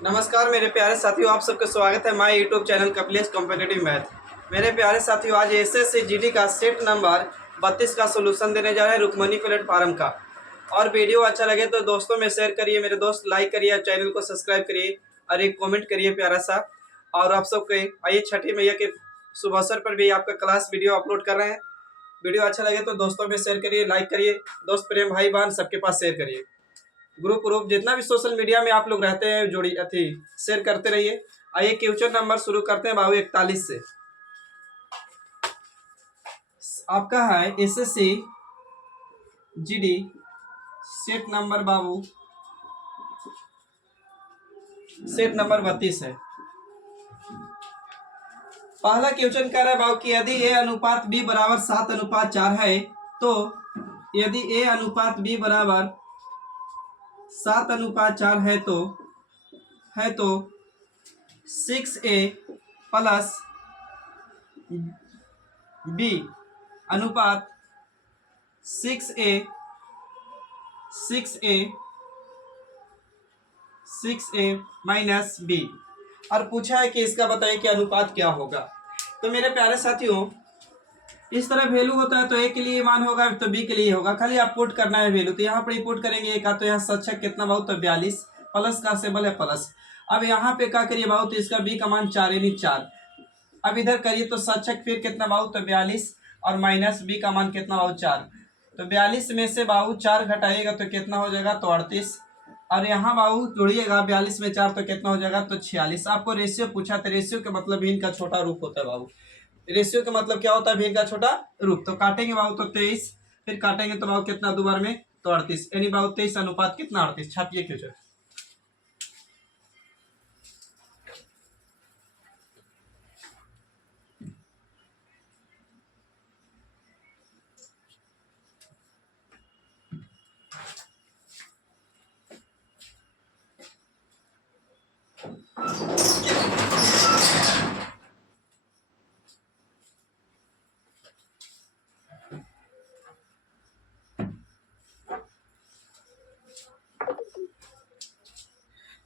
नमस्कार मेरे प्यारे साथियों, आप सबका स्वागत है my YouTube channel Kapilesh competitive math. मेरे प्यारे साथियों, आज एसएससी जीडी का सेट नंबर 32 का सोल्यूशन देने जा रहे हैं रुक्मणी प्लेटफार्म का। और वीडियो अच्छा लगे तो दोस्तों में शेयर करिए, मेरे दोस्त लाइक करिए, चैनल को सब्सक्राइब करिए और एक कॉमेंट करिए प्यारा सा। और आप सबके आइए छठी मैया के शुभ अवसर पर भी आपका क्लास वीडियो अपलोड कर रहे हैं। वीडियो अच्छा लगे तो दोस्तों में शेयर करिए, लाइक करिए, दोस्त प्रेम भाई बहन सबके पास शेयर करिए। ग्रुप ग्रुप जितना भी सोशल मीडिया में आप लोग रहते हैं जोड़ी अथी शेयर करते रहिए। आइए क्वेश्चन नंबर शुरू करते हैं बाबू 41 से। आपका है एसएससी जीडी सेट नंबर बाबू सेट नंबर 32 है। पहला क्वेश्चन कह रहा है बाबू कि यदि ए अनुपात बी बराबर 7:4 है तो यदि ए अनुपात बी बराबर 7:4 है तो 6a प्लस बी अनुपात 6a 6a माइनस बी। और पूछा है कि इसका बताइए कि अनुपात क्या होगा। तो मेरे प्यारे साथियों, इस तरह वैल्यू होता है तो ए के लिए मान होगा तो बी के लिए होगा, खाली आप पुट करना है वैल्यू। तो यहाँ पर पुट करेंगे एक, तो यहाँ सच कितना बहुत तो 42, प्लस का सिंबल है प्लस। अब यहाँ पे क्या करिए बहुत, तो इसका बी का मान 4 यानी 4। अब इधर करिए तो सचक फिर कितना बहुत तो 42 और माइनस बी का मान कितना बहुत 4। तो 42 में से बाबू 4 घटाइएगा तो कितना हो जाएगा तो 38। और यहाँ बाबू जोड़िएगा 42 में 4 तो कितना हो जाएगा तो 46। आपको रेशियो पूछा तो रेशियो का मतलब भिन्न का छोटा रूप होता है बाबू। रेशियो का मतलब क्या होता है, भिन्न का छोटा रूप। तो काटेंगे बाबू तो 23, फिर काटेंगे तो बाबू कितना दो बार में तो 38, यानी बाबू 23 अनुपात कितना 38। छापिए क्वेश्चन।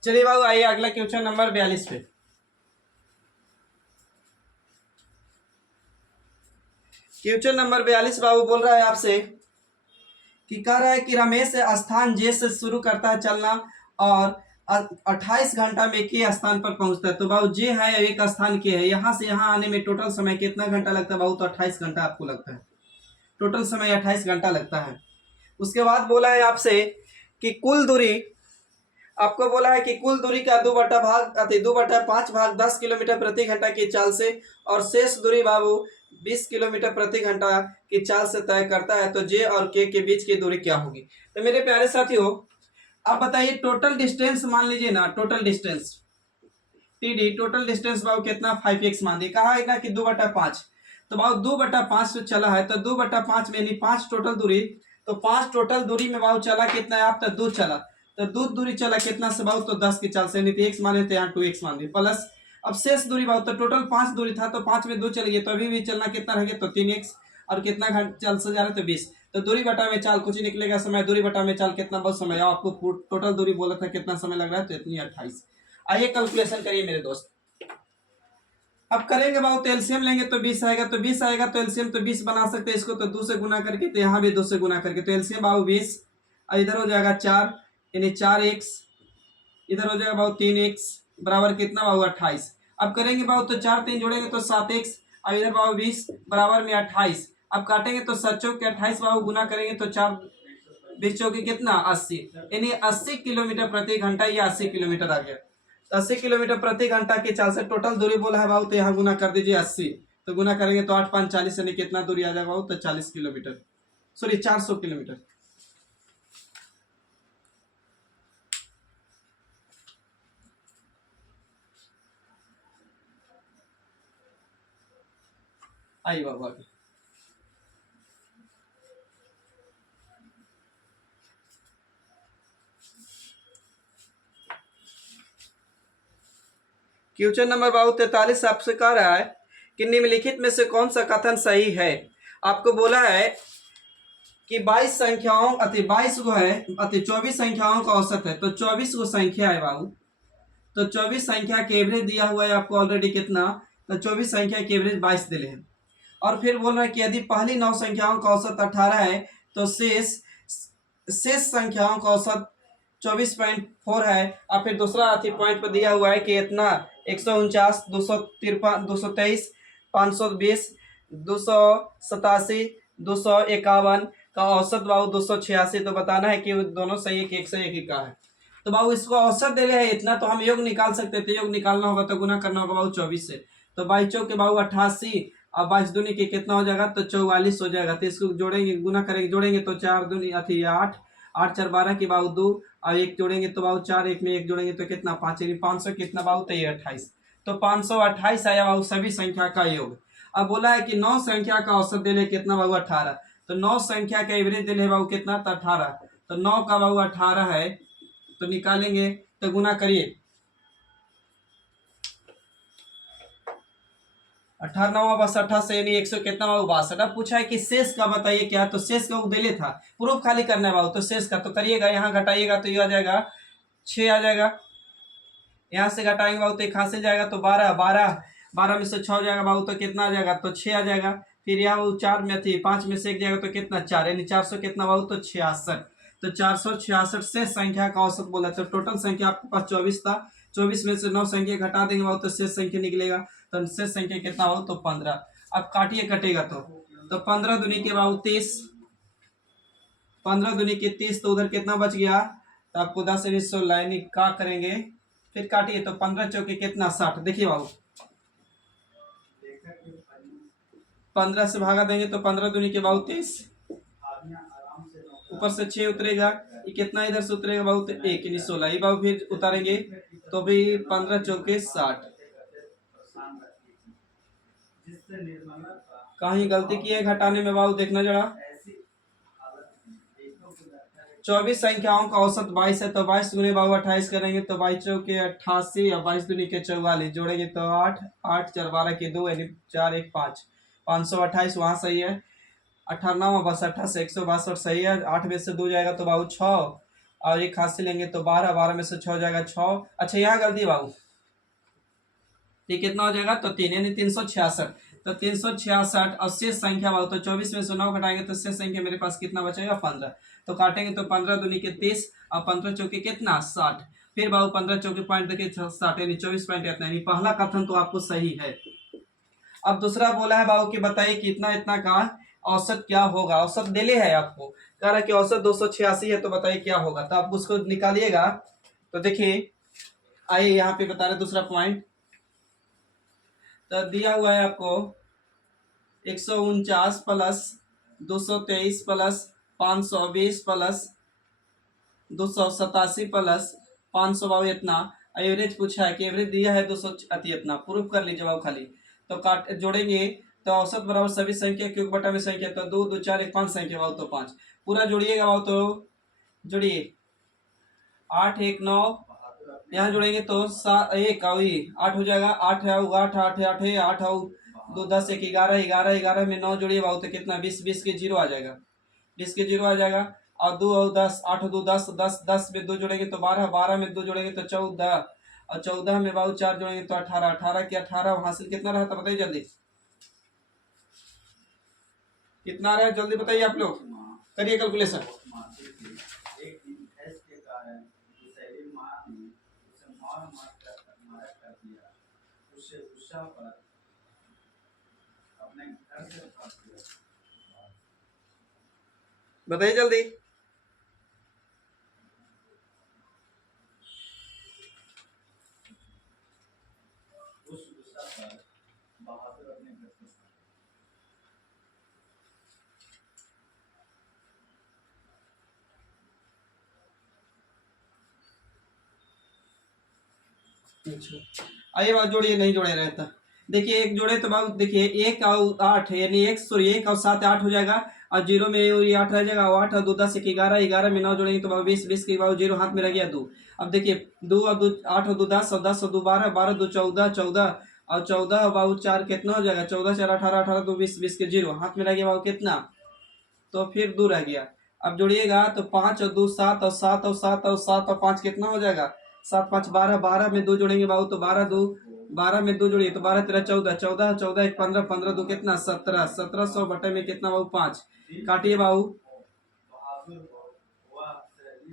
चलिए बाबू आइए अगला क्वेश्चन नंबर 42 पे। क्वेश्चन नंबर 42 बाबू बोल रहा है आपसे कि कह रहा है कि रमेश स्थान जे से शुरू करता है चलना और 28 घंटा में के स्थान पर पहुंचता है। तो बाबू जे है एक स्थान के है, यहाँ से यहाँ आने में टोटल समय कितना घंटा लगता है बाबू, तो 28 घंटा आपको लगता है। टोटल समय 28 घंटा लगता है। उसके बाद बोला है आपसे कि कुल दूरी, आपको बोला है कि कुल दूरी का 2/5 भाग 10 किलोमीटर प्रति घंटा की चाल से और शेष दूरी बाबू 20 किलोमीटर प्रति घंटा की चाल से तय करता है। तो जे और के बीच की दूरी क्या होगी। तो मेरे प्यारे साथियों, आप बताइए टोटल डिस्टेंस मान लीजिए ना, total distance TD, total distance बाबू कितना 5x मान दिए। कहा है ना कि 2/5, तो बाबू 2/5 से चला है तो 2/5 में यानी 5 टोटल दूरी। तो 5 टोटल दूरी में बाबू चला कितना है आप, तो 2 चला। तो 2 दूरी चला कितना से बाबू, तो 10 की चाल से, यानी x माने तो यहाँ 2x मान दिए प्लस। अब शेष दूरी बाबू, तो टोटल 5 दूरी था तो 5 में 2 चल गए, तो अभी भी चलना कितना रह गया तो 3x। और कितना घंटा चल से जा रहे तो 20। तो दूरी बटा में चाल कुछ निकलेगा समय, दूरी बटा में चाल कितना बहुत समय। आपको टोटल दूरी बोला था कितना समय लग रहा है, तो इतनी 28। आइए कैलकुलेशन करिए मेरे दोस्त। अब करेंगे बाबू तो एलसीएम लेंगे तो 20 आएगा, तो 20 आएगा तो एलसीएम तो 20 बना सकते हैं इसको, तो 2 से गुना करके, तो यहाँ भी 2 से गुना करके, तो एलसीएम बाबू 20 और इधर हो जाएगा 4 यानी 4x, इधर हो जाएगा बाबू 3x बराबर कितना बाबू 28। अब करेंगे बाबू तो 4 3 जोड़ेंगे तो 7x और इधर बाबू 20 बराबर में 28। अब काटेंगे तो 7 चौक के 28 बाबू गुना करेंगे तो 4 20 चौके कितना 80, यानी 80 किलोमीटर प्रति घंटा, या 80 किलोमीटर आ गया। 80 किलोमीटर प्रति घंटा की चाल से टोटल दूरी बोला है बाबू, तो यहाँ गुना कर दीजिए 80। तो गुना करेंगे तो 8 5 40, यानी कितना दूरी आ जाएगा बाबू, तो 40 किलोमीटर, सॉरी 400 किलोमीटर। आइए बाबू आगे। क्वेश्चन नंबर बाबू 43 आपसे कह रहा है कि निम्नलिखित में से कौन सा कथन सही है। आपको बोला है कि 22 संख्याओं अति 22 को है अति 24 संख्याओं का औसत है। तो 24 को संख्या है बाबू, तो 24 संख्या के एवरेज दिया हुआ है आपको ऑलरेडी कितना, तो 24 संख्या के एवरेज 22 दिले हैं। और फिर बोल रहा है कि यदि पहली 9 संख्याओं का औसत 18 है तो शेष संख्याओं का औसत 24.4 है। और फिर दूसरा अति पॉइंट पर दिया हुआ है कि इतना 149, 253, 223, 520, 287, 251 का औसत बाबू 286। तो बताना है कि दोनों सही है कि एक से एक ही का है। तो बाबू इसको औसत दे रहे हैं इतना, तो हम योग निकाल सकते थे। योग निकालना होगा तो गुना करना होगा बाबू 24 से। तो 22 चौक के बाबू 88 और 22 दूनी के कितना हो जाएगा, तो 44 हो जाएगा। तो इसको जोड़ेंगे, गुना करेंगे, जोड़ेंगे तो 4 दूनी 8, 8 4 12 के बाबू 2 और 1 जोड़ेंगे तो बाबू 4, 1 में 1 जोड़ेंगे तो कितना 5, यानी 500 कितना बाबू, तो ये 28। तो 528 आया बाबू सभी संख्या का योग। अब बोला है कि 9 संख्या का औसत दे ले कितना बाबू 18। तो 9 संख्या का एवरेज दे ले बाबू कितना, तो 18। तो 9 का बाबू 18 है, तो निकालेंगे तो गुना करिए 18 9 बस 28 यानी 100 कितना बाबू 62। अब पूछा है कि शेष का बताइए क्या, तो शेष का उदेले था, प्रूफ खाली करना है बाबू। तो शेष का तो करिएगा, यहाँ घटाइएगा तो ये आ जाएगा 6 आ जाएगा। यहाँ से घटाएंगे बाबू तो एक हासिल जाएगा तो 12, 12 में से 6 हो जाएगा बाबू तो कितना आ जाएगा, तो 6 आ जाएगा। फिर यहाँ बाबू 4 में थी, 5 में से 1 जाएगा तो कितना 4, यानी 400 कितना बाबू, तो 66। तो 466 से संख्या का औसत बोला। तो टोटल संख्या आपके पास 24 था, 24 में से 9 संख्या घटा देंगे बाबू तो शेष संख्या निकलेगा। तो शेष संख्या कितना हो, तो 15। अब काटिए, कटेगा तो 15 दूनी के बाबू 30, 15 दूनी के 30, तो उधर कितना बच गया, तो आपको 10 यानी 16, यानी क्या करेंगे फिर काटिए तो 15 चौके कितना 60। देखिए बाबू 15 से भागा देंगे तो 15 दूनी के बाबू 30, ऊपर से 6 उतरेगा, ये कितना इधर से उतरेगा बाबू, तो 1 यानी 16। ये बाबू फिर उतारेंगे तो भी 15 चौके 60। कहीं गलती की है घटाने में बाबू, देखना जरा। 24 संख्याओं का औसत 22 है, तो 22 गुने बाबू 28 करेंगे तो 22 चौके 88 और 22 दूनी के 44, जोड़ेंगे तो 8, 8 4 12 के 2 यानी 4 1 5, 528 वहाँ सही है। 98 बस 28 162 सही है। 8 में से 2 जाएगा तो बाबू 6 और एक हाथ से लेंगे तो 12, 12 में से 6 जाएगा 6। अच्छा यहाँ गलती बाबू, ये कितना हो जाएगा, तो 3 यानी 366। तो 366 और शेष संख्या बाबू, तो 24 में से 9 घटाएंगे तो शेष संख्या मेरे पास कितना बचेगा, 15। तो काटेंगे तो 15 दूनी के 30 और 15 चौके कितना 60। फिर बाबू 15 चौके पॉइंट देखिए 60 यानी 24 पॉइंट इतना, यानी पहला कथन तो आपको सही है। अब दूसरा बोला है बाबू कि बताइए कि इतना इतना का औसत क्या होगा। औसत देले है आपको, कह रहा है कि औसत 286 है, तो बताइए क्या होगा। तो आप उसको निकालिएगा तो देखिए, आइए यहाँ पे बता रहे दूसरा पॉइंट। तो दिया हुआ है आपको 149 प्लस 223 प्लस 520 प्लस 287 प्लस 500 बाबू इतना। एवरेज पूछा है कि एवरेज दिया है 200 अति इतना, प्रूफ कर लीजिए बाबू खाली। तो काट जोड़ेंगे तो औसत बराबर सभी संख्या क्यूब बटा में संख्या, तो 2 2 4 1 5 संख्या बाबू तो 5 पूरा जोड़िएगा बाबू। तो जोड़िए 8 1 9, यहाँ जोड़ेंगे तो 1 8 हो जाएगा, 8 है 8 8 8 है 8 है 2 10 1 11 11 11 में 9 जोड़िए बाबू तो कितना 20 20 के 0 आ जाएगा, 20 के 0 आ जाएगा। और 2 और 10 8 2 10 10 10 में 2 जोड़ेंगे तो 12 12 में 2 जोड़ेंगे तो 14 और 14 में बाबू 4 जोड़ेंगे तो 18 18 के 18 हासिल कितना रहता बताइए जल्दी, कितना रहा है जल्दी बताइए आप लोग, करिए कैलकुलेशन। बताइए जल्दी। अच्छा आइए बात जोड़िए, नहीं जोड़े रहता। देखिए एक जोड़े तो बाबू देखिए 1 और 8 यानी 1 और 7 8 हो जाएगा और 0 में ये 8 रह जाएगा और 8 और 2 10 11 11 में 9 जोड़ेंगे तो बाबू 20 20 के बाबू 0 हाथ में रह गया 2। अब देखिए 2 और 2 8 और 2 10 और 10 और 2 12 12 2 14 14 और 14 बाबू 4 कितना हो जाएगा 14 4 18 18 2 20 20 के 0 हाथ में रह गया बाबू कितना, तो फिर 2 रह गया। अब जोड़िएगा तो 5 और 2 7 और 7 और 7 और 7 और 5 कितना हो जाएगा 7 5 12, 12 में 2 जोड़ेंगे बाबू तो 12 में 2 जोड़िए तो 12 13 14, 14 14 1 15, 15 2 कितना 17, 1700 बटे में कितना बाबू 5। काटिए बाबू,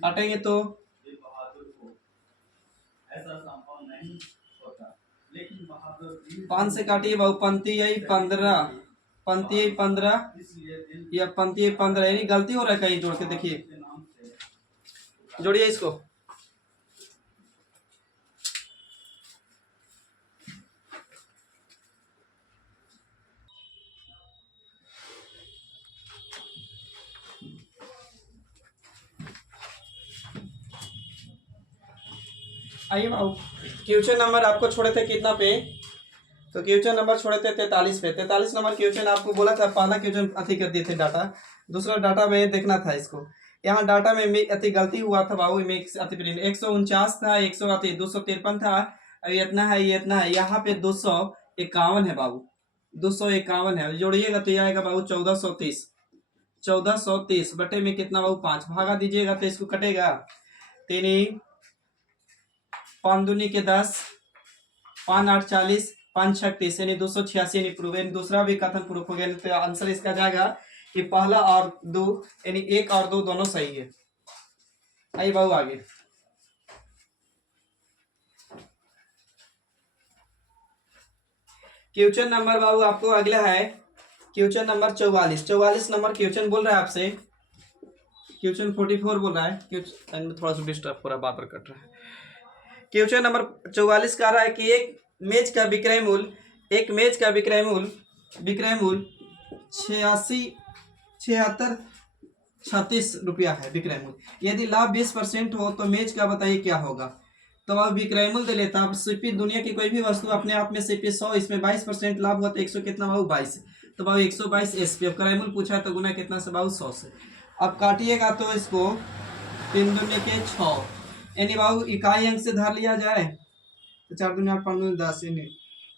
काटेंगे तो 5 से काटिए बाबू, पंक्ति यही 15, पंक्ति यही 15 या पंक्ति यही 15, यानी गलती हो रहा है कहीं, जोड़ के देखिए, जोड़िए इसको। आइए बाबू, क्वेश्चन नंबर आपको छोड़े थे कितना पे, तो क्वेश्चन नंबर छोड़े थे 43 पे। 43 नंबर क्वेश्चन आपको बोला था, पहला क्वेश्चन अति कर दिए थे डाटा, दूसरा डाटा में देखना था इसको। यहाँ डाटा में अति गलती हुआ था बाबू, में अति 149 था, 253 था, ये इतना है, ये इतना है, यहाँ पे 251 है बाबू, 251 है, जोड़िएगा तो ये आएगा बाबू 1430, 1430 बटे में कितना बाबू 5, भागा दीजिएगा तो इसको कटेगा, 3 5 दूनी के 10, 5 8 40, 5 6 30, यानी 286, यानी प्रूव, यानी दूसरा भी कथन प्रूफ हो गया। तो आंसर इसका जाएगा कि पहला और 2, यानी 1 और 2 दोनों सही है। आइए बाबू आगे, क्वेश्चन नंबर बाबू आपको अगला है क्वेश्चन नंबर 44। 44 नंबर क्वेश्चन बोल रहा है आपसे, क्वेश्चन 44 बोल रहा है, क्वेश्चन थोड़ा सा डिस्टर्ब हो रहा है, बार बार कट रहा है। क्वेश्चन नंबर 44 कह रहा है कि एक मेज का विक्रय मूल्य 76 रुपया है विक्रय मूल्य। यदि लाभ 20% हो तो मेज का बताइए क्या होगा। तो अब विक्रय मूल्य दे लेता, अब सीपी दुनिया की कोई भी वस्तु अपने आप में सीपी 100, इसमें 22% लाभ हुआ तो 100 कितना बाबू 22, तो बाबू 122 एसपी। अब क्रय मूल्य पूछा है तो गुना कितना से बाबू 100 से। अब काटिएगा तो इसको 3 दूनी के 6, यानी बाबू इकाई अंक से धार लिया जाए तो 4 दूनी 8 5 दूनी 10, यानी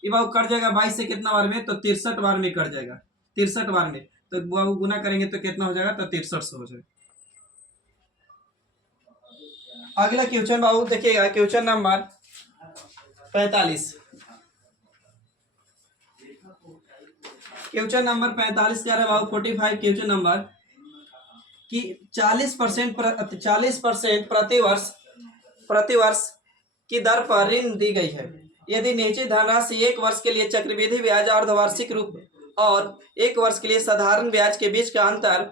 ये बाबू कट जाएगा 22 से कितना बार में, तो 63 बार में कट जाएगा, 63 बार में, तो बाबू गुना करेंगे तो कितना हो जाएगा, तो 63 से हो जाएगा। अगला क्वेश्चन बाबू देखिएगा, क्वेश्चन नंबर 45। क्वेश्चन नंबर 45 क्या है बाबू, 45 क्वेश्चन नंबर कि 40% प्रतिवर्ष की दर पर ऋण दी गई है। यदि नीचे धनराशि 1 वर्ष के लिए चक्रवृद्धि ब्याज अर्धवार्षिक रूप और 1 वर्ष के लिए साधारण ब्याज के बीच का अंतर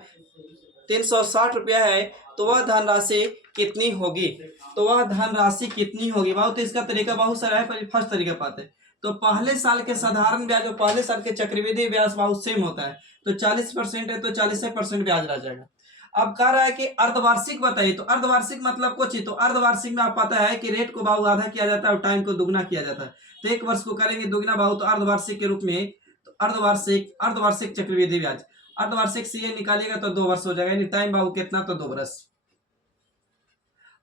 360 रुपया है, तो वह धनराशि कितनी होगी। तो वह धनराशि कितनी होगी बाबू, तो इसका तरीका बहुत सारा है, पर फर्स्ट तरीका पाते हैं। तो पहले साल के साधारण ब्याज और पहले साल के चक्रवृद्धि ब्याज बाबू सेम होता है, तो 40% है तो 40% ब्याज रह जाएगा। अब कह रहा है कि अर्धवार्षिक बताइए, तो अर्धवार्षिक मतलब कुछ ही, तो अर्धवार्षिक में आप पता है कि रेट को बाबू आधा किया जाता है और टाइम को दुगना किया जाता है, तो 1 वर्ष को करेंगे दुगना बाबू, तो अर्धवार्षिक के रूप में, तो अर्धवार्षिक चक्रवृद्धि ब्याज, अर्धवार्षिक से ये निकालिएगा तो 2 वर्ष हो जाएगा, यानी टाइम बाबू कितना, तो 2 वर्ष।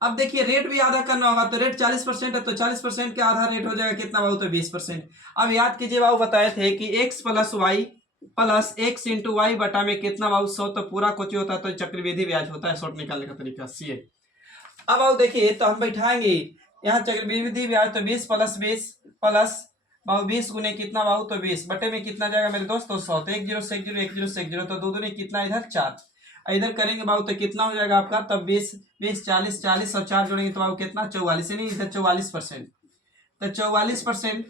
अब देखिए रेट भी आधा करना होगा, तो रेट 40% है तो 40% के आधा रेट हो जाएगा कितना बाबू, तो 20%। अब याद कीजिए बाबू बताए थे कि x plus y plus x into y बटा में कितना बाबू 100, तो पूरा कुछ होता है तो चक्रवृद्धि ब्याज होता है, शॉर्ट निकालने का तरीका सी है। अब बाबू देखिए तो हम बैठाएंगे यहाँ चक्रवृद्धि ब्याज, तो 20 प्लस 20 प्लस बाबू 20 गुने कितना बाबू, तो 20 बटे में कितना जाएगा मेरे दोस्त, तो 100, तो 1 0 से 1 0 1 0 से 1 0, तो 2 दूनी कितना इधर 4, इधर करेंगे बाबू तो कितना हो जाएगा आपका, तब 20 20 40 40 और 4 जोड़ेंगे तो बाबू कितना 44, यानी इधर 44%, तो 44%।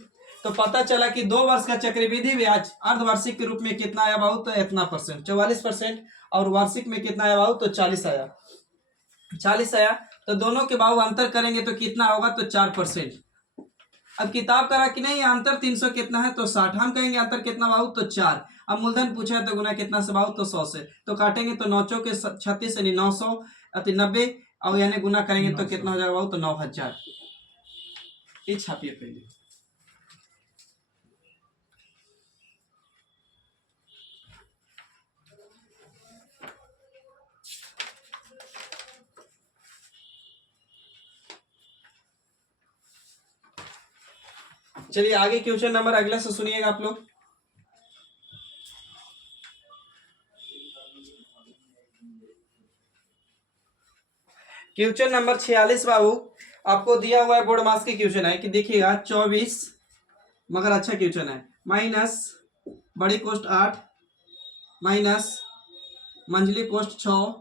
तो पता चला कि 2 वर्ष का चक्रवृद्धि ब्याज अर्धवार्षिक के रूप में कितना आया बाबू, तो इतना परसेंट 44%, और वार्षिक में कितना आया बाबू, तो 40 आया, 40 आया। तो दोनों के बाबू अंतर करेंगे तो कितना होगा, तो 4%। अब किताब करा कि नहीं अंतर 300 कितना है, तो 60, हम कहेंगे अंतर कितना बाबू, तो 4। अब मूलधन पूछा है तो गुना कितना से बाबू, तो 100 से, तो काटेंगे तो 9 चौके 36, यानी 900 अति 90, और यानी गुना करेंगे तो कितना हो जाएगा बाबू, तो 9000। ये छापिए पहले। चलिए आगे क्वेश्चन नंबर अगला से सुनिएगा आप लोग। क्वेश्चन नंबर 46 बाबू आपको दिया हुआ है बोर्ड मास की क्वेश्चन है कि देखिएगा 24 मगर अच्छा क्वेश्चन है, माइनस बड़ी कोष्ट 8 माइनस मंझली कोष्ट 6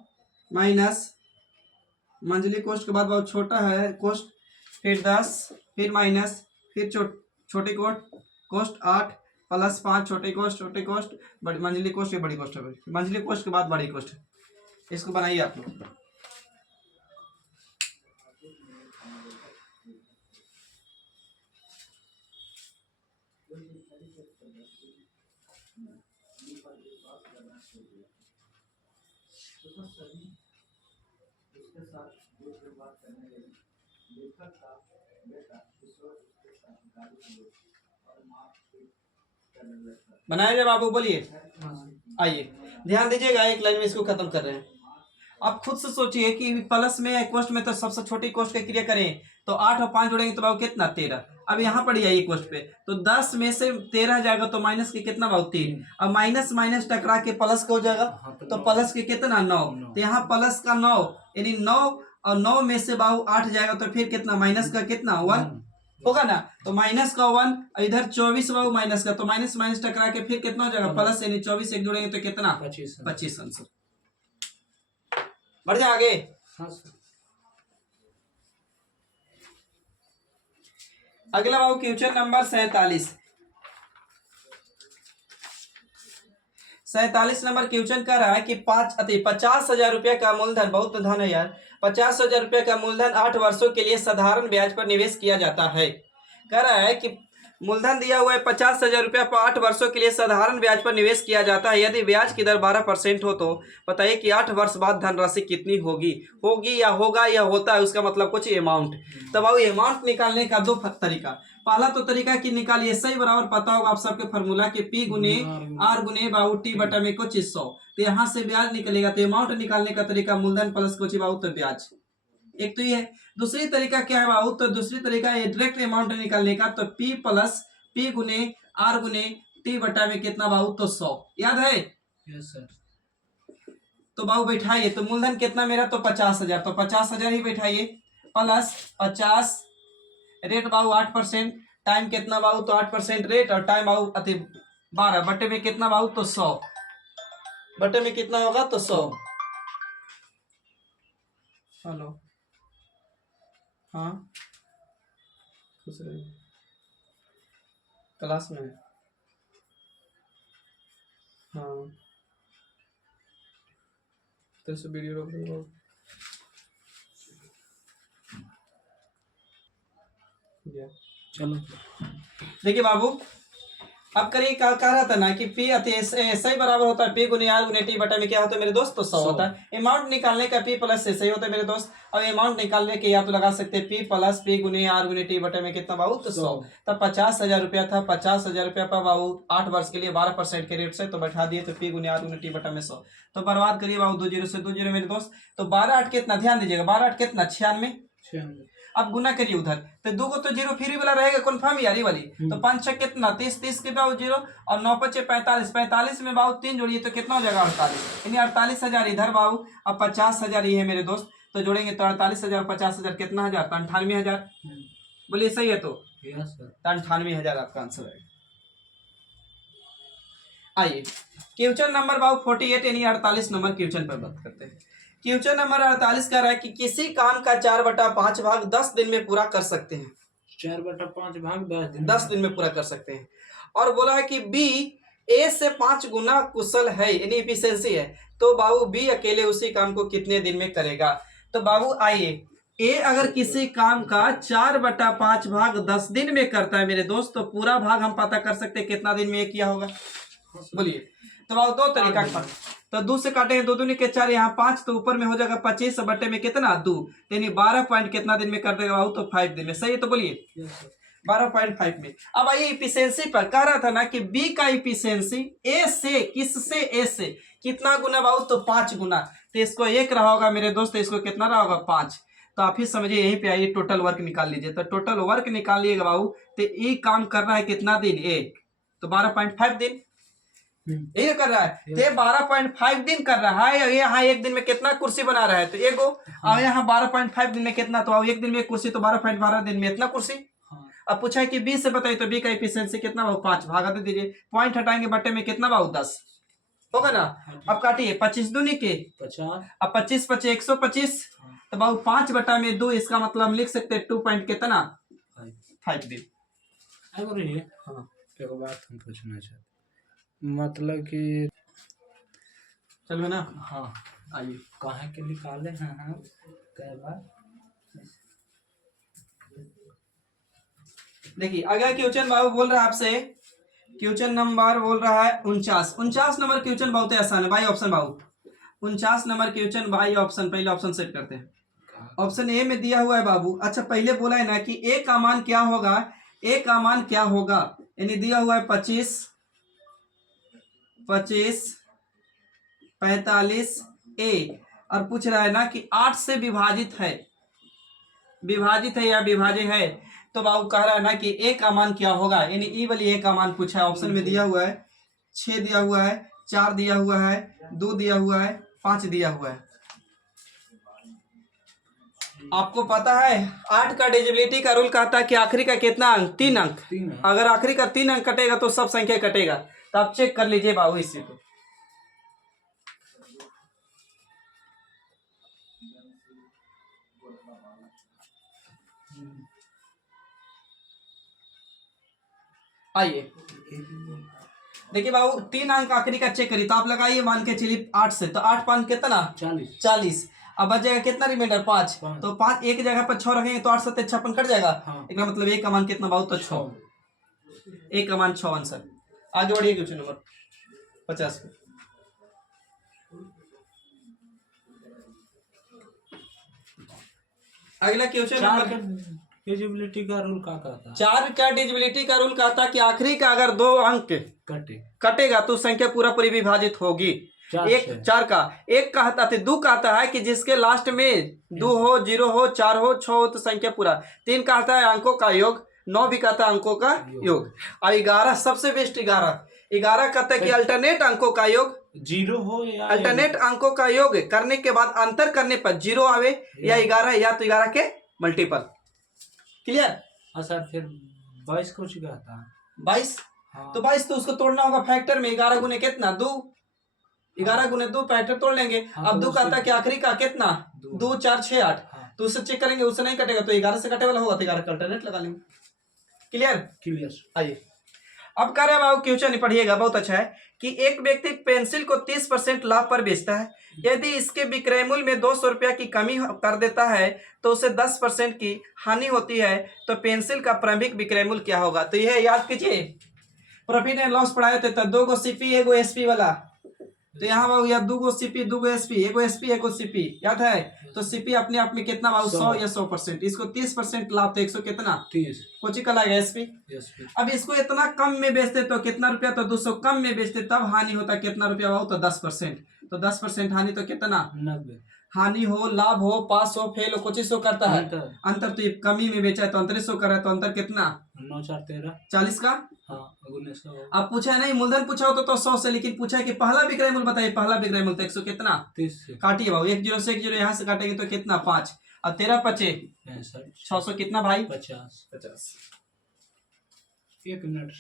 माइनस मंझली कोष्ट के बाद बहुत छोटा है कोष्ट, फिर 10, फिर माइनस, फिर छोटी कोष्ट 8 प्लस 5 छोटी कोष्ट बड़ी मंझली कोष्ट, ये बड़ी कोष्ट है, मंझली कोष्ट के बाद बड़ी कोष्ट। इसको बनाइए आप लोग। बनाया जब बाबू बोलिए। आइए ध्यान दीजिएगा, एक लाइन में इसको खत्म कर रहे हैं। आप खुद से सोचिए कि प्लस में कोष्ट में तो सबसे छोटी कोष्ट की क्रिया करें तो 8 और 5 जोड़ेंगे तो बाबू कितना 13। अब यहाँ पढ़िए आइए कोष्ट पे तो 10 में से 13 जाएगा तो माइनस के कितना बाबू 3। अब माइनस माइनस टकरा के प्लस का हो जाएगा तो प्लस के कितना 9। तो यहाँ प्लस का 9 यानी 9 और 9 में से बाबू 8 जाएगा तो फिर कितना माइनस का कितना 1 होगा ना। तो माइनस का 1, इधर 24 बाबू माइनस का, तो माइनस माइनस टकरा के फिर कितना हो जाएगा प्लस, यानी 24 एक जोड़ेंगे तो कितना 25 आंसर। बढ़ जाए आगे। हाँ सर। अगला बाबू क्वेश्चन नंबर 47 नंबर क्वेश्चन कर रहा है कि 50,000 रुपया का मूलधन, बहुत धन है यार, 50,000 रुपया का मूलधन 8 वर्षों के लिए साधारण ब्याज पर निवेश किया जाता है। कह रहा है कि मूलधन दिया हुआ है 50,000 रुपया पर 8 वर्षों के लिए साधारण ब्याज पर निवेश किया जाता है। यदि ब्याज की दर 12% हो तो बताइए कि 8 वर्ष बाद धनराशि कितनी होगी या होगा या होता है, उसका मतलब कुछ अमाउंट। तब अब अमाउंट निकालने का दो तरीका। पहला तो तरीका कि निकालिए सही बराबर पता होगा आप सबके फॉर्मूला के P गुने R गुने बाबू T बटा में कुछ 100। तो यहाँ से ब्याज निकलेगा तो अमाउंट निकालने का तरीका मूलधन प्लस कुछ बाबू तो ब्याज। एक तो ये है। दूसरी तरीका क्या है बाबू, तो दूसरी तरीका है डायरेक्ट अमाउंट निकालने का, तो P प्लस P गुने R गुने T बटा में कितना बाबू तो 100। याद है? Yes sir. तो बाबू बैठाइए, तो मूलधन कितना मेरा तो 50,000, तो 50,000 ही बैठाइए प्लस 50 रेट बाबू 8%, टाइम कितना बाबू तो 8% रेट, और टाइम बाबू 12 बटे में कितना बाबू तो 100 बटे में कितना होगा तो 100। हेलो हाँ खुश रहिए, क्लास में हाँ तो इस वीडियो रोक दो। चलो देखिए बाबू, अब करिए कह रहा था ना कि P सही बराबर होता है P गुने R गुने T बटा में क्या होता है मेरे दोस्त तो 100 होता है। अमाउंट निकालने का P प्लस से सही होता है मेरे दोस्त। अब अमाउंट निकालने के या तो लगा सकते हैं P प्लस P गुने R गुने T बटा में कितना बाबू तो 100। तब 50,000 रुपया था, 50,000 रुपया पर बाबू 8 वर्ष के लिए 12% के रेट से तो बैठा दिए, तो P गुने R गुने T बटा में 100। तो बर्बाद करिए बाबू 2 जीरो से 2 जीरो मेरे दोस्त। तो 12 कितना, ध्यान दीजिएगा 12 कितना 96। अब गुना करिए उधर तो 2 को तो जीरो फ्री वाला रहेगा कन्फर्म यारी वाली। तो 5 6 कितना 30, 30 के बाबू जीरो और 9 5 45, 45 में बाबू 3 जोड़िए तो कितना हो जाएगा 48, यानी 48,000 इधर बाबू। अब 50,000 ये है मेरे दोस्त, तो जोड़ेंगे तो 48,000 50,000 कितना हजार तो 98,000। बोलिए सही है तो 98,000 आपका आंसर है। आइए क्वेश्चन नंबर बाबू 48 यानी 48 नंबर क्वेश्चन पर बात करते हैं। क्वेश्चन नंबर 48 कह रहा है कि किसी काम का 4/5 भाग 10 दिन में पूरा कर सकते हैं। 4/5 भाग 10 दिन में पूरा कर सकते हैं। और बोला है कि बी ए से 5 गुना कुशल है, यानी एफिशिएंसी है, तो बाबू बी अकेले उसी काम को कितने दिन में करेगा। तो बाबू आइए, ए अगर किसी काम का 4/5 भाग 10 दिन में करता है मेरे दोस्त, तो पूरा भाग हम पता कर सकते हैं कितना दिन में ये किया होगा। बोलिए। तो बाबू दो तरीका का, तो 2 से काटेंगे 2 दूनी के 4, यहाँ 5, तो ऊपर में हो जाएगा 25 बटे में कितना 2, यानी 12 पॉइंट कितना दिन में कर देगा बाबू तो 5 दिन में। सही है तो बोलिए 12.5 में। अब आइए इफिशियंसी पर, कह रहा था ना कि बी का इफिशियंसी ए से किससे ए से कितना गुना बाबू तो 5 गुना, तो इसको 1 रहा होगा मेरे दोस्त, इसको कितना रहा होगा 5। तो आप ही समझिए, यहीं पे आइए टोटल वर्क निकाल लीजिए। तो टोटल वर्क निकाल लिएगा बाबू, तो ये काम कर रहा है कितना दिन 1, तो 12.5 दिन। यही ना कर रहा है। तो ये 12.5 दिन कर रहा है। और यहाँ एक दिन में कितना कुर्सी बना रहा है, तो एगो। और यहाँ 12.5 दिन में कितना, तो एक दिन में एक कुर्सी, तो 12.12 दिन में इतना कुर्सी। अब पूछा है कि बी से बताइए, तो बी का एफिशिएंसी कितना भाव 5, भागा दे दीजिए। पॉइंट हटाएंगे, बट्टे में कितना भाव 10 होगा ना। अब काटिए 25 दूनी के 50। अब 25 25 125, तो भाव 5/2, इसका मतलब हम लिख सकते हैं 2 पॉइंट कितना 5 दिन। हाँ, एक बात हम पूछना चाहते, मतलब कि चलो ना, हाँ आइए कहाँ के निकाले हैं हम कई बार। देखिए अगला क्वेश्चन बाबू बोल रहा है आपसे, क्वेश्चन नंबर बोल रहा है 49 नंबर क्वेश्चन बहुत ही आसान है भाई। ऑप्शन बाबू 49 नंबर क्वेश्चन भाई, ऑप्शन पहले ऑप्शन सेट करते हैं। ऑप्शन ए में दिया हुआ है बाबू। अच्छा पहले बोला है ना कि ए का मान क्या होगा, ए का मान क्या होगा, यानी दिया हुआ है 25 25 45 ए, और पूछ रहा है ना कि 8 से विभाजित है, विभाजित है या विभाज्य है। तो बाबू कह रहा है ना कि ए का मान क्या होगा, यानी ई वाली ए का मान पूछा है। ऑप्शन में दिया हुआ है 6 दिया हुआ है, 4 दिया हुआ है, 2 दिया हुआ है, 5 दिया हुआ है। आपको पता है 8 का डिजिबिलिटी का रूल कहता है कि आखिरी का कितना अंक, 3 अंक। अगर आखिरी का 3 अंक कटेगा तो सब संख्या कटेगा। तो आप चेक कर लीजिए बाबू इसी को। आइए देखिए बाबू 3 अंक आखिरी का चेक करिए, तो आप लगाइए मान के चलिए 8 से, तो 8 5 कितना 40। अब बच जाएगा कितना रिमाइंडर 5, तो 5 एक जगह पर 6 रखेंगे तो 8 7 56 कट जाएगा। एक मतलब एक का मान कितना बाबू, तो 6, एक का मान 6 आंसर। आगे बढ़िए क्वेश्चन नंबर 50 पे। अगला क्वेश्चन नंबर डिजिबिलिटी का रूल क्या कहता है? 4 का डिजिबिलिटी का रूल कहता है कि आखिरी का अगर 2 अंक कटेगा तो संख्या पूरा पूरी विभाजित होगी। एक 4 का, एक कहता है 2 कहता है कि जिसके लास्ट में 2 हो, 0 हो, 4 हो, 6 हो तो संख्या पूरा। 3 कहता है अंकों का योग, 9 भी कहता है अंकों का योग। और 11 सबसे बेस्ट 11 कहता है कि अल्टरनेट अंकों का योग 0 हो या अल्टरनेट अंकों का योग करने के बाद अंतर करने पर 0 आवे या 11 या तो 11 के मल्टीपल। क्लियर? हाँ सर, फिर 22 को कहता है 22। हाँ। तो 22 तो उसको तोड़ना होगा फैक्टर में, 11 गुने कितना 2, 11 गुने 2 फैक्टर तोड़ लेंगे। हाँ, अब तो 2 कहता है कि आखिरी का कितना 2 4 6 8, तो उससे चेक करेंगे, उससे नहीं कटेगा तो 11 से कटे वाला होगा तो 11 का अल्टरनेट लगा लेंगे। क्लियर। आइए अब कह रहे हैं बाबू क्वेश्चन पढ़िएगा, बहुत अच्छा है कि एक व्यक्ति पेंसिल को 30% लाभ पर बेचता है। यदि इसके विक्रय मूल्य में 200 रुपया की कमी कर देता है तो उसे 10% की हानि होती है, तो पेंसिल का प्रारंभिक विक्रय मूल्य क्या होगा। तो यह याद कीजिए, प्रॉफिट एंड लॉस पढ़ाए थे तो 2 गो सीपी 1 गो एसपी वाला। तो यहाँ बाबू या 2 गो सीपी 2 गो एसपी, 1 गो एसपी 1 गो सीपी, याद है। तो सीपी अपने आप में कितना बाबू 100 या 100%, इसको 30% लाभ तो 100 कितना 30 कोची का लाएगा एसपी। अब इसको इतना कम में बेचते तो कितना रुपया, तो 200 कम में बेचते तब हानि होता कितना रुपया बाबू, तो 10%। तो 10% हानि तो कितना 90। हानि हो, लाभ हो, पास हो, फेल हो, कुछ सो करता है अंतर। तो ये कमी में बेचा है तो अंतर 100 कर रहा है, तो अंतर कितना 9 4 13 40 का। हाँ, अब पूछा है नहीं मूलधन पूछा हो तो 100 से, लेकिन पूछा है कि पहला विक्रय मूल्य बताइए। पहला विक्रय मूल्य तो 100 कितना 30 काटिए बाबू, 1 0 से 1 0 यहाँ से काटेंगे तो कितना 5, अब 13 5 600 कितना भाई 50। 1 मिनट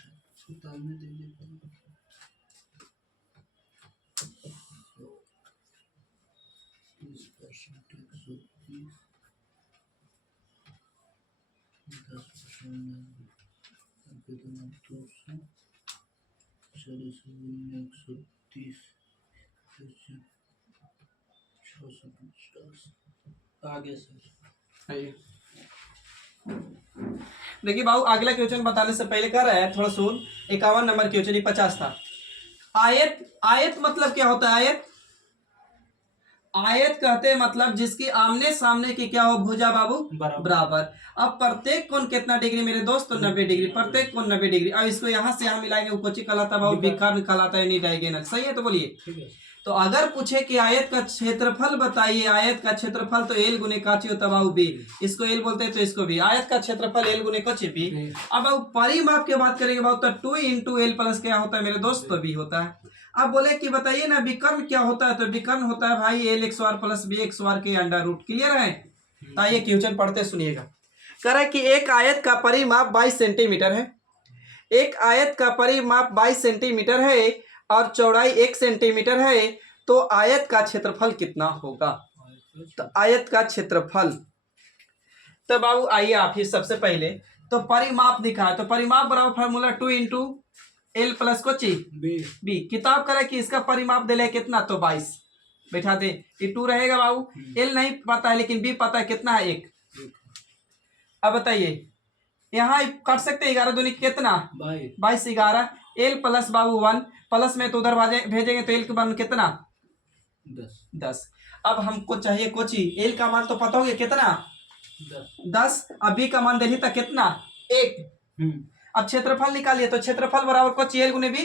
आगे सर। देखिए बाबू अगला क्वेश्चन बताने से पहले कह रहा है थोड़ा सुन। 51 नंबर क्वेश्चन 50 था। आयत मतलब क्या होता है, आयत कहते हैं मतलब जिसकी आमने सामने की क्या हो भुजा बाबू बराबर। अब प्रत्येक कोण कितना डिग्री मेरे दोस्त, तो 90 डिग्री, प्रत्येक कोण 90 डिग्री। अब इसको यहाँ से यहाँ मिलाएंगे, वो कोची कहलाता बाबू विकर्ण कहलाता है, नहीं डायगोनल। सही है, तो बोलिए। तो अगर पूछे कि आयत का क्षेत्रफल बताइए, आयत का क्षेत्रफल तो एल गुने काची होता बाबू बी, इसको एल बोलते हैं तो इसको भी आयत का क्षेत्रफल एल गुने काची बी। अब परिमाप की बात करेंगे बाबू तो 2 × एल प्लस क्या होता है मेरे दोस्त, तो बी होता है। अब बोले कि बताइए ना विकर्ण क्या होता है, तो विकर्ण होता है भाई एल एक्स वार प्लस बी एक्स वार के अंडर रूट। क्लियर है? तो आइए क्वेश्चन पढ़ते सुनिएगा। कह रहा है कि एक आयत का परिमाप 22 सेंटीमीटर है। एक आयत का परिमाप 22 सेंटीमीटर है और चौड़ाई 1 सेंटीमीटर है, तो आयत का क्षेत्रफल कितना होगा? तो आयत का क्षेत्रफल, तो बाबू आइए आप ही सबसे पहले तो परिमाप दिखा है, तो परिमाप बराबर फार्मूला 2 इंटू एल प्लस कोची बी। किताब करे कि इसका परिमाप दे ले कितना, तो 22 बैठा दे, ये 2 रहेगा बाबू। एल नहीं पता है लेकिन बी पता है, कितना है 1। अब बताइए यहाँ काट सकते हैं, 11 दूनी कितना 22 11 एल प्लस बाबू 1 प्लस में तो उधर भेजेंगे तो एल का मान कितना 10। अब हमको चाहिए कोची एल का मान तो पता होगा कितना 10। अब बी का मान दे तक कितना 1। अब क्षेत्रफल निकालिए, तो क्षेत्रफल बराबर कोची एल गुने बी,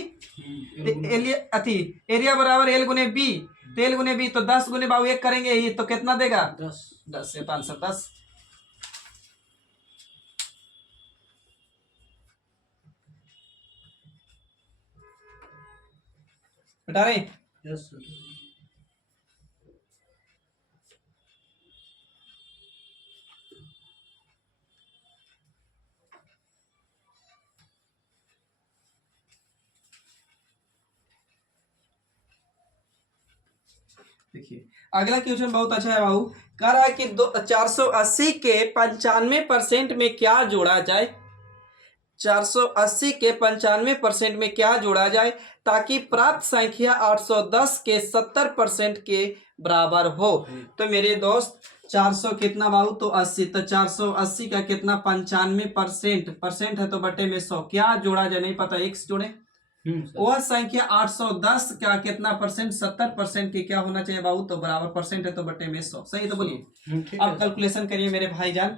एरिया बराबर एल गुने बी, तो एल गुने बी तो 10 गुने बाबू 1 करेंगे ये तो कितना देगा 10 से 510। बता रहे यस देखिए अगला क्वेश्चन बहुत अच्छा है बाबू। कह रहा है कि 480 के 95% में क्या जोड़ा जाए। 480 के 95% में क्या जोड़ा जाए ताकि प्राप्त संख्या 810 के 70% के बराबर हो। तो मेरे दोस्त 400 कितना बाबू, तो 80, तो 480 का कितना 95% है तो बटे में 100 क्या जोड़ा जाए नहीं पता, x जोड़े। वह संख्या 810 का कितना परसेंट 70% की क्या होना चाहिए बाबू, तो बराबर परसेंट है तो बटे में 100। सही तो बोलिए। अब कैलकुलेशन करिए मेरे भाईजान।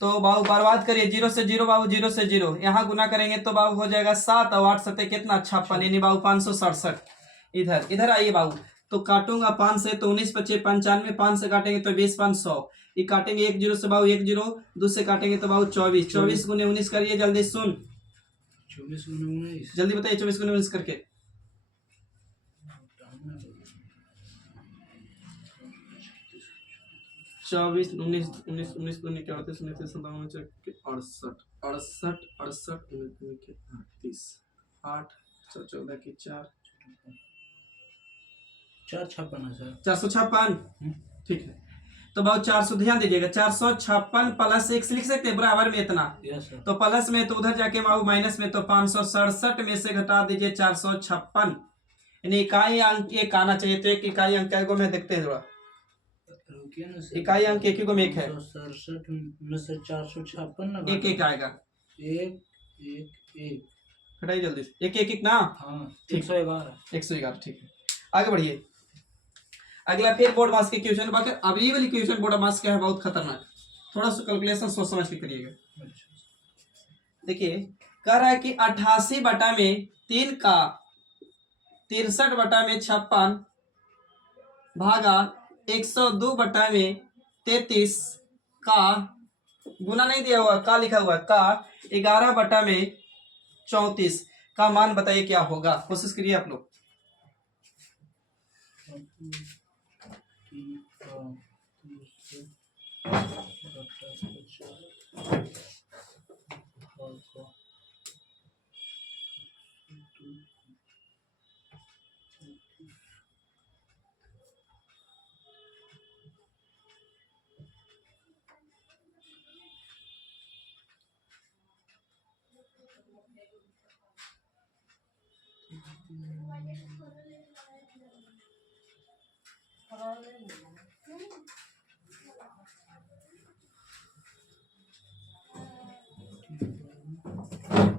तो बाबू बर्बाद करिए, 0 से 0 बाबू, 0 से 0 यहाँ गुना करेंगे तो बाबू हो जाएगा 7 और 8 सत्ते कितना 56, यानी बाबू 567। इधर आइए बाबू, तो काटूंगा 5 से तो 19 पचे 95, 5 से काटेंगे तो 20 5 100, ये काटेंगे 1 0 से बाबू 1 0, 2 से काटेंगे तो बाबू 24, 24 गुने 19 करिए जल्दी सुन, 24 गुने 19 जल्दी बताइए 24 गुने 19 करके। 24 19 19 19 गुने क्या होते हैं 57 68 68 68 38 8 14 की 4 456 है सर, 456। ठीक है, तो बहुत 400 ध्यान दीजिएगा, 456 प्लस 1 लिख सकते हैं बराबर में इतना। Yes sir. तो प्लस में तो उधर जाके बाबू माइनस में, तो 567 में से घटा दीजिए 456, यानी इकाई अंक एक आना चाहिए। तो एक इकाई अंक को मैं देखते हैं थोड़ा, रुकिए ना सर, इकाई अंक एक ही को में एक है, 167 में से 456 ना एक एक आएगा, 1 1 1 हटाइए जल्दी से, एक एक एक ना, हाँ 111 111। ठीक है आगे बढ़िए। अगला फिर बोर्ड मास के क्वेश्चन, बाकी अब ये वाली क्वेश्चन बोर्ड मास क्या है बहुत खतरनाक, थोड़ा सा कैलकुलेशन सोच समझ के करिएगा। देखिए कह रहा है कि 88 बटा में 3 का 63 बटा में 56 भागा 102 बटा में 33 का गुना नहीं दिया हुआ, का लिखा हुआ का 11 बटा में 34 का मान बताइए क्या होगा। कोशिश करिए आप लोग।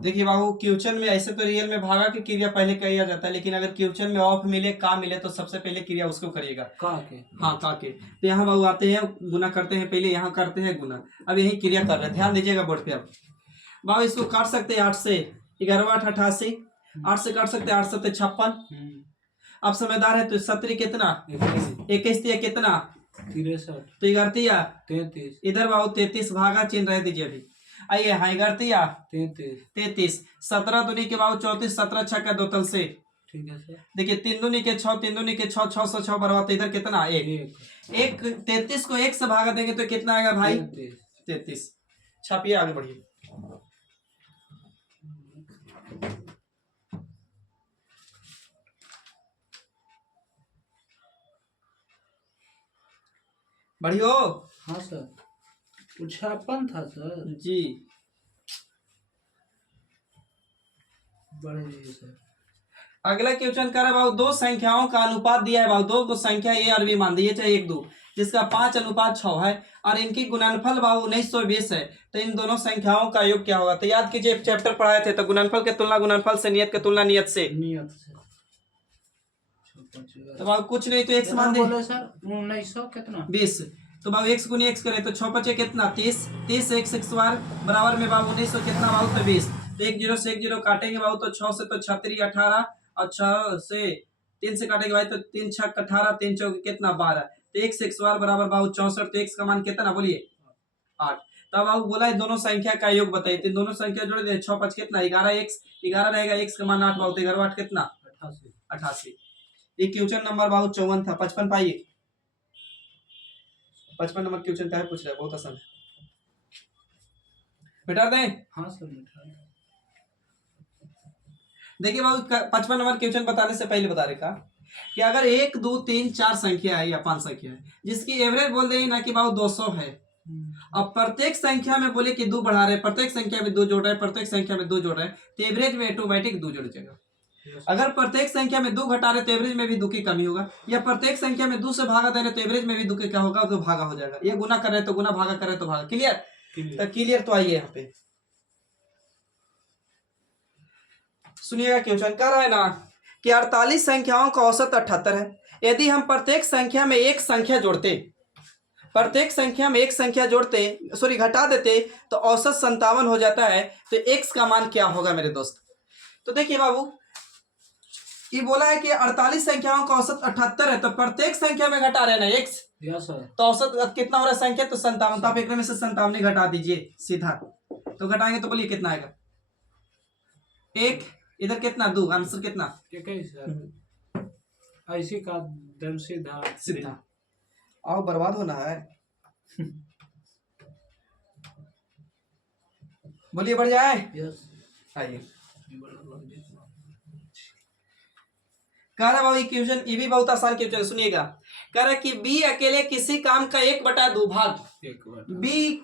देखिए बाबू क्वेश्चन में ऐसे तो रियल में भागा की क्रिया पहले किया जाता है, लेकिन अगर क्वेश्चन में ऑफ मिले का मिले तो सबसे पहले क्रिया उसको करिएगा का के। हाँ का के। तो यहाँ बाबू आते हैं गुना करते हैं, पहले यहाँ करते हैं गुना, अब यही क्रिया कर रहे हैं, ध्यान दीजिएगा बोर्ड पे। अब बाबू इसको काट सकते हैं 8 से, 11 8 88, 8 से काट सकते हैं 8 7 56। अब समझदार है तो 70 कितना 21 कितना 63 तो 11 33 इधर बाबू 33 भागा चिन्ह रह दीजिए अभी, आइए हाँ गढ़तिया 33। 33, 17 दूनी के बाबू 34, 17 छक्का का दो तल से। ठीक है सर। देखिए 3 दूनी के 6, 3 दूनी के 6, 6 से 6 बराबर, तो इधर कितना एक। एक। 33 को 1 से भागा देंगे तो कितना आएगा भाई? 33। 33। छापिए, आगे बढ़िए। बढ़ियो हाँ सर, 56 था सर। जी। बढ़िया सर। अगला क्वेश्चन कर रहा है बाबू, दो संख्याओं का अनुपात दिया है बाबू, दो को संख्या ए और बी मान दिए, चाहे 1 2, जिसका 5:6 है और इनकी गुणनफल बाबू 1920 है, तो इन दोनों संख्याओं का योग क्या होगा? तो याद कीजिए, चैप्टर पढ़ाए थे, तो गुणनफल के तुलना गुणनफल से, नियत के तुलना नियत से। नियत से। तो बाबू कुछ नहीं तो एक्स मान दे। बोले सर 1900 कितना? 20। तो बाबू एक्स गुनी एक्स करें तो 6 5 कितना 30, 30 से x बार बराबर में बाबू 1900 कितना बाबू? तो 20। तो 1 0 से 1 0 काटेंगे बाबू, तो 6 से तो 36 18, और 6 से 3 से काटेंगे भाई तो 3 6 18, 3 चौके कितना 12। तो x बार बराबर बाबू 64, तो x का मान कितना बोलिए? 8। तब बाबू बोला है दोनों संख्या का योग बताइए, तो दोनों संख्या जोड़ दे, 6 5 कितना 11x, 11 रहेगा, x का मान 8 बाबू, तो 11 8 कितना 88। ये क्वेश्चन नंबर बाबू 54 था। 55 पाइए, 55 नंबर क्वेश्चन का है, पूछ रहा है, बहुत आसान है। मिटा दें? हाँ सर मिटा दें। देखिए बाबू 55 नंबर क्वेश्चन बताने से पहले बता रखा कि अगर 1 2 3 4 संख्या है या 5 संख्या है, जिसकी एवरेज बोल देंगे ना कि बाबू 200 है, अब प्रत्येक संख्या में बोले कि 2 बढ़ा रहे, प्रत्येक संख्या में 2 जोड़ रहे, प्रत्येक संख्या में 2 जोड़ रहे, तो एवरेज में ऑटोमेटिक 2 जुड़ जाएगा। अगर प्रत्येक संख्या में 2 घटा रहे तो एवरेज में भी 2 की कमी होगा, या प्रत्येक संख्या में 2 से भागा दे रहे तो एवरेज में भी 2 की क्या होगा? तो भागा हो जाएगा। ये गुना कर रहे तो गुना, भागा कर रहे तो भागा। क्लियर? तो क्लियर तो आइए यहाँ पे सुनिएगा, क्वेश्चन कह रहा है ना कि 48 संख्याओं का औसत 78 है। यदि हम प्रत्येक संख्या में एक संख्या जोड़ते, प्रत्येक संख्या में एक संख्या जोड़ते, सॉरी घटा देते, तो औसत 57 हो जाता है, तो x का मान क्या होगा मेरे दोस्त? तो देखिए बाबू, ये बोला है कि 48 संख्याओं का औसत 78 है, तो प्रत्येक संख्या में घटा रहे ना x, तो औसत कितना हो रहा है संख्या? तो 57। तो आप एक में से 57 घटा दीजिए सीधा, तो घटाएंगे तो बोलिए कितना आएगा? 1, इधर कितना 2, आंसर कितना? 21। ऐसी का दम सीधा सीधा आओ, बर्बाद होना है। बोलिए बढ़ जाए। आइए कह रहा भाई क्वेश्चन, ये भी बहुत आसान क्वेश्चन, सुनिएगा। कह रहा कि बी अकेले किसी काम का 1/2 भाग, बी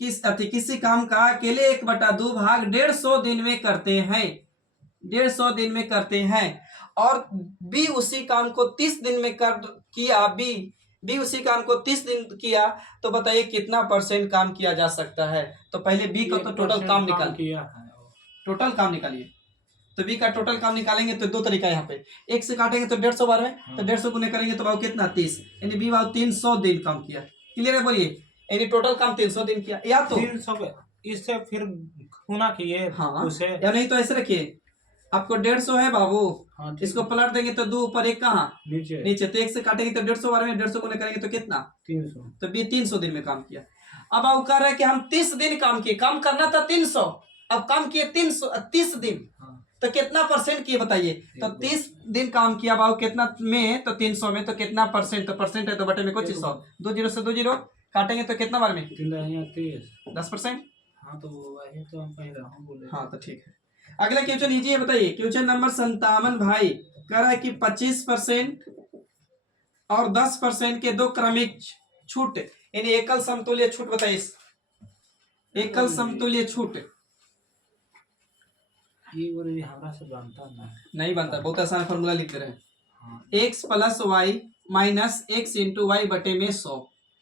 किसी काम का अकेले 1/2 भाग 150 दिन में करते हैं, 150 दिन में करते हैं, और बी उसी काम को 30 दिन में किया, बी उसी काम को 30 दिन किया, तो बताइए कितना % काम किया जा सकता है? तो पहले बी का तो टोटल काम निकालिए, टोटल काम निकालिए। तो बी का टोटल काम निकालेंगे तो 2 तरीका है यहाँ पे, 1 से काटेंगे तो 150 बार में, तो 150 गुने करेंगे तो भाव कितना 30, यानी बी भाव 300 दिन काम किया। क्लियर है? बोलिए, यानी टोटल काम 300 दिन किया, या तो 300 इससे फिर गुना किए हाँ उसे, या नहीं तो ऐसे रखिए, आपको 150 है बाबू, हाँ, इसको पलट देंगे तो 2 ऊपर 1 कहाँ नीचे, तो 1 से काटेंगे तो 150 बार में, 150 गुने करेंगे तो कितना 300, तो बी 300 दिन में काम किया। अब आप कह रहे हैं कि हम 30 दिन काम किए, काम करना था 300, अब काम किए 30 दिन, तो कितना % किए बताइए? तो 30 दिन काम किया बाबू, कितना में? तो 300 में, तो कितना %? तो परसेंट है तो बटे में कुछ 100, 2 0 से 2 0 काटेंगे तो कितना बार में? 10%। हाँ तो वही तो हम पहले हम बोले। हाँ तो ठीक है। अगला क्वेश्चन लीजिए, बताइए क्वेश्चन नंबर 57 भाई, कह रहा है कि 25% और 10% के 2 क्रमिक छूट, यानी एकल समतुल्य छूट बताइए, एकल समतुल्य छूट। ये हमरा से बनता नहीं बनता, बहुत आसान फॉर्मूला लिख दे रहे हैं, x + y - x × y बटे में 100।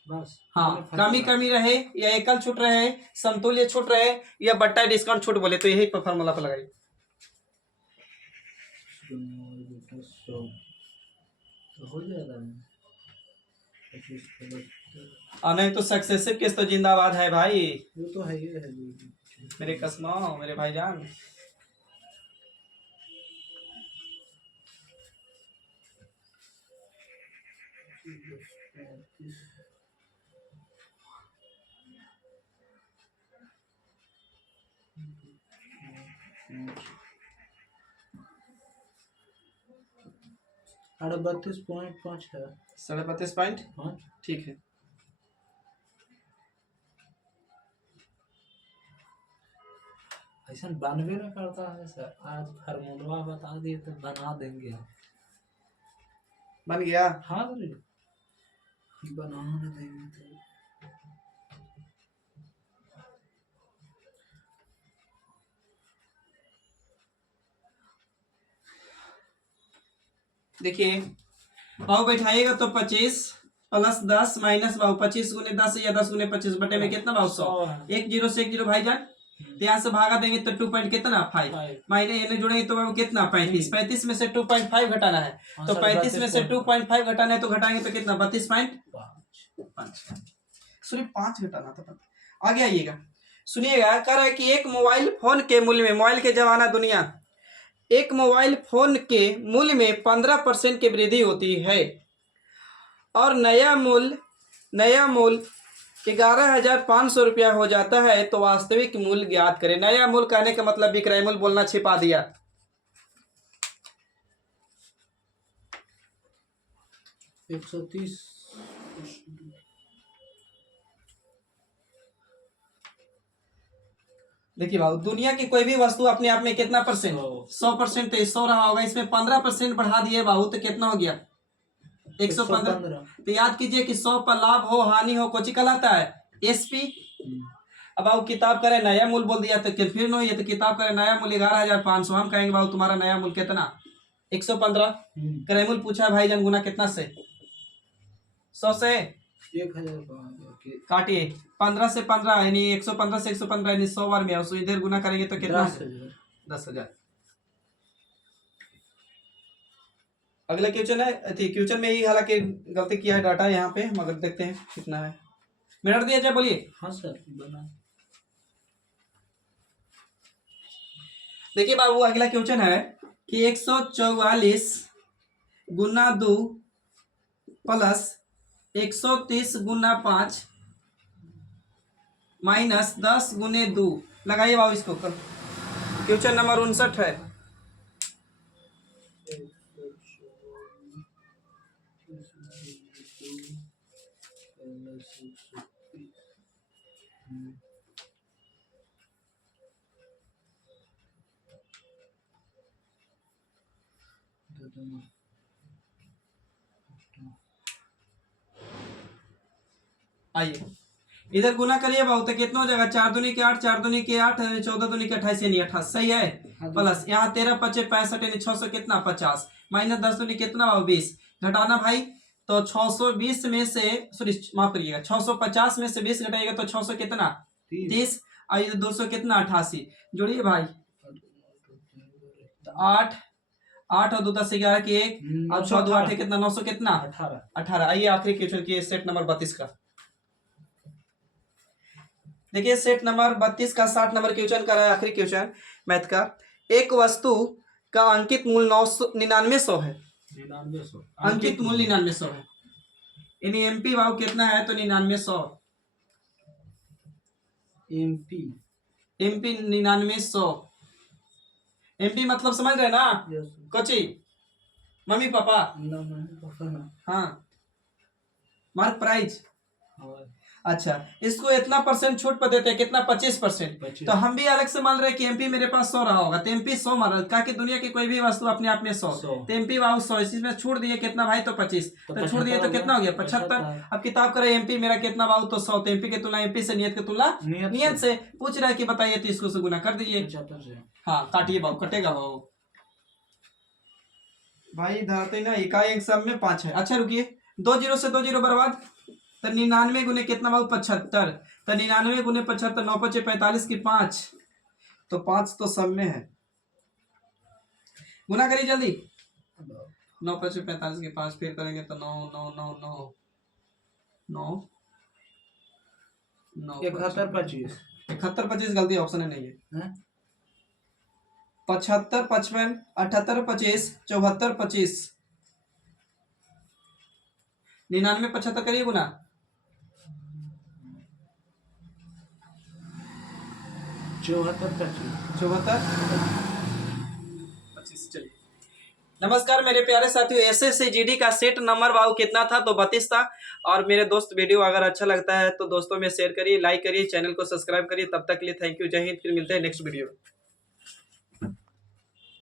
बस हाँ, कमी कमी रहे या एकल छूट रहे, समतुल्य छूट रहे, या बट्टा डिस्काउंट छूट बोले, तो यही फॉर्मूला पर लगाइए। तो हो जाएगा और नहीं तो सक्सेसिव केस तो जिंदाबाद है भाई, वो तो है ही है मेरे कसमों, मेरे भाईजान। अरे 32.5 है। 32.5 हाँ ठीक है। ऐसा 92 में करता है सर। आज फार्मूला बता दिए तो बना देंगे। बन गया। हाँ रे बना देंगे तो। देखिए भाव बैठाइएगा तो 25 प्लस 10 माइनस भाव 25 गुने 10 या 10 गुने 25 बटे में कितना भाव 100। 100 है। एक जीरो से एक जीरो भाईजान, तो यहाँ से भागा देंगे तो 2 पॉइंट कितना 5 5। माइनस यानी जोड़ेंगे तो बाबू कितना 35। 35 में से 2.5 घटाना है, हाँ तो सर, 35 में से 32.5 2.5 घटाना है तो घटाएंगे तो कितना 32.5। सिर्फ 5 घटाना था। आगे आइएगा, सुनिएगा। कह रहा है कि एक मोबाइल फोन के मूल्य में, मोबाइल के जमाना दुनिया, एक मोबाइल फोन के मूल्य में 15% की वृद्धि होती है और नया मूल्य 11,500 रुपया हो जाता है, तो वास्तविक मूल्य ज्ञात करें। नया मूल्य कहने का मतलब विक्रय मूल्य बोलना छिपा दिया। 130। देखिए भाव, दुनिया की कोई भी वस्तु अपने आप में कितना परसेंट, 100। 100%। 100 रहा होगा, इसमें 15% बढ़ा दिए बाबू तो कितना हो गया 115। तो याद कीजिए कि 100 पर लाभ हो हानि हो कुछ कहलाता है एसपी। अब बाबू किताब करे नया मूल्य बोल दिया तो फिर नो, ये तो किताब करे नया मूल्य 11,500, हम कहेंगे बाबू तुम्हारा नया मूल्य कितना 115। क्रय मूल्य पूछा भाई जान गुना कितना से 100 से 1000 काटिए 15 से 15 यानी 115 से 115 यानी 100 बार में, उसको इधर गुना करेंगे तो कितना है 10,000। अगला क्वेश्चन है, क्वेश्चन में ही हालांकि गलती किया है डाटा यहाँ पे, मगर देखते हैं कितना है। मिनट दिया जाए, बोलिए। हाँ सर बना। देखिए बाबू अगला क्वेश्चन है कि 144 गुना 2 प्लस 130 गुना 5 माइनस 10 गुने 2। लगाइए बाबू इसको। क्वेश्चन नंबर 59 है। आइए इधर गुना करिए बाबू, तो कितना हो जाएगा 4 दूनी के 8, 4 दूनी के 8, 14 दूनी के 28 यानी 28, सही है। प्लस यहाँ 13 पचे 65 यानी 600 कितना 50 माइनस 10 दूनी कितना बाबू 20। घटाना भाई, तो 620 में से सॉरी माफ करिएगा 650 में से 20 घटाइएगा तो 600 कितना 30 और ये 200 कितना 88। जोड़िए भाई, तो 8 8 और 2 10 11 की 1 और 6 2 8 कितना 900 कितना 18। आइए आखिरी क्वेश्चन की सेट नंबर 32 का। देखिए सेट नंबर 32 का 60 नंबर क्वेश्चन का है, आखिरी क्वेश्चन मैथ का। एक वस्तु का अंकित मूल्य 9900 है। 9900 अंकित मूल्य 9900 है, यानी एमपी भाव कितना है तो 9900। एमपी 9900। एमपी मतलब समझ रहे ना कोची मम्मी पापा। हाँ मार्क प्राइज। अच्छा इसको इतना परसेंट छूट पर देते हैं कितना 25%। तो हम भी अलग से मान रहे हैं कि एमपी मेरे पास 100 रहा होगा तो एमपी 100 मान रहा है कि दुनिया की कोई भी वस्तु अपने आप में 100 तो एमपी बाबू 100, इसमें छूट दिए कितना भाई तो 25, तो छूट दिए तो कितना हो गया 75। अब किताब करे एमपी मेरा कितना बाबू तो 100, तो एमपी की तुलना एमपी से नियत की तुलना नियत से पूछ रहा है कि बताइए, तो इसको से गुना कर दीजिए। हाँ काटिए बाबू, कटेगा बाबू भाई धरते ना इकाई अंक सब में 5 है। अच्छा रुकिए, 2 जीरो से 2 जीरो बर्बाद, तो 99 गुने कितना बाबू 75, तो 99 गुने 75 9 पचे 45 की 5, तो 5 तो सब में है। गुना करिए जल्दी, 9 पचे 45 की 5 फिर करेंगे तो 9 9 9 9 9 9 71 25 71 25 गलती ऑप्शन है नहीं है। 75 55 78 25 74 25 99 75 करिए गुना, 74 74 25। चलिए, नमस्कार मेरे प्यारे साथियों, एसएससी जीडी का सेट नंबर बाबू कितना था? तो 32 था। और मेरे दोस्त, वीडियो अगर अच्छा लगता है तो दोस्तों में शेयर करिए, लाइक करिए, चैनल को सब्सक्राइब करिए। तब तक के लिए थैंक यू, जय हिंद। फिर मिलते हैं नेक्स्ट वीडियो में।